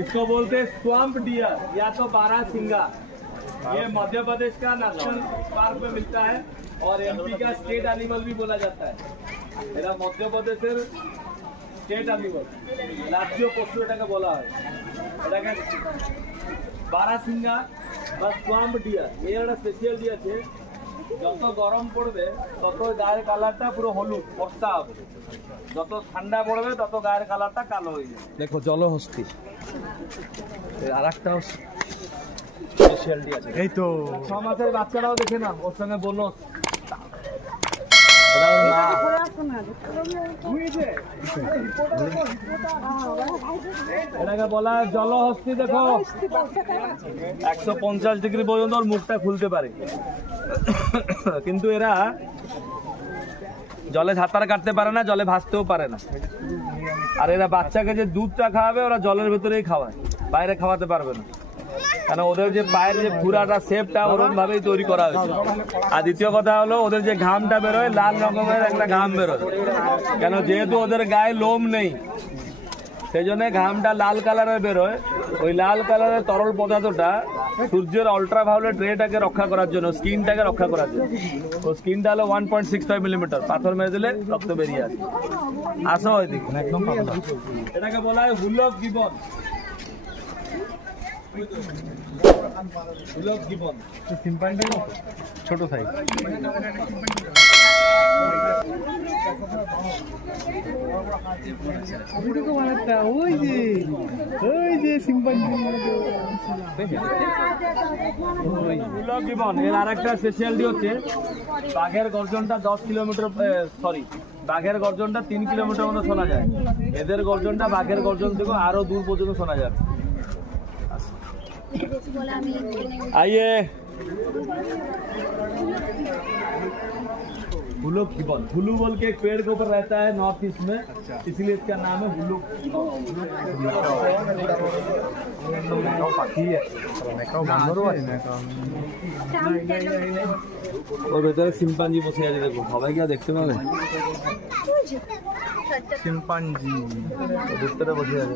इसको बोलते हैं स्वैम्प डियर या तो बारहसिंगा। ये मध्य प्रदेश का नेशनल पार्क में मिलता है और एमपी का स्टेट एनिमल भी बोला जाता है। मेरा मध्य प्रदेशের स्टेट एनिमल राज्य পশু এটাকে বলা হয়। এটাকে বারহসিঙ্গা বা সোয়াম্প ডিয়ার। এর একটা স্পেশালিটি আছে, যত গরম পড়বে তত গায়ের কালারটা পুরো হলুদ ফর্সা হবে, যত ঠান্ডা পড়বে তত গায়ের কালারটা কালো হয়ে যাবে। দেখো জলহস্তি, আর একটা স্পেশালিটি আছে। এই তো 6 মাসের বাচ্চারাও দেখে না, ওর সঙ্গে বোনস। এটাকে বলা হয় জলহস্তি। দেখো 150 ডিগ্রি পর্যন্ত ওর মুখটা খুলতে পারে, কিন্তু এরা জলে সাঁতার কাটতে পারে না, জলে ভাসতেও পারে না। আর এরা বাচ্চাকে যে দুধটা খাওয়াবে ওরা জলের ভেতরেই খাওয়ায়, বাইরে খাওয়াতে পারবে না, কেন ওদের যে পায়ের যে পুরাটা শেপটা ওরকম ভাবেই তৈরি করা হয়েছে। আর দ্বিতীয় কথা হলো ওদের যে ঘামটা বেরোয় লাল রকমের একটা ঘাম বেরোয়, কেন যেহেতু ওদের গায়ে লোম নেই সেই জন্য ঘামটা লাল কালারের বেরোয়। ওই লাল কালারের তরল পদার্থটা সূর্যের আল্ট্রাভায়োলেট রেটাকে রক্ষা করার জন্য, স্কিনটাকে রক্ষা করার জন্য। ও স্কিনটা হলো 1.65 মিলিমিটার, পাথর মেরে দিলে রক্ত বেরিয়ে আসে। আসো ওইদিকে, একদম এটাকে বলা হয় hoolock gibbon. Hoolock gibbon chimpanzee ছোট সাইজ। এর আরেকটা স্পেশালিটি হচ্ছে বাঘের গর্জনটা 10 কিলোমিটার, বাঘের গর্জনটা 3 কিলোমিটার মতো শোনা যায়। এদের গর্জনটা বাঘের গর্জন থেকে আরো দূর পর্যন্ত শোনা যাবে। आइए हुलुक गिबन। हुलू बोल के एक पेड़ के ऊपर रहता है नॉर्थ ईस्ट में, इसीलिए इसका नाम है हुलुक। और भीतर सिम्पांजी बसे আছে, দেখো সবাই কি দেখতে পাবে সিম্পাঞ্জি ভিতরে বসে আছে।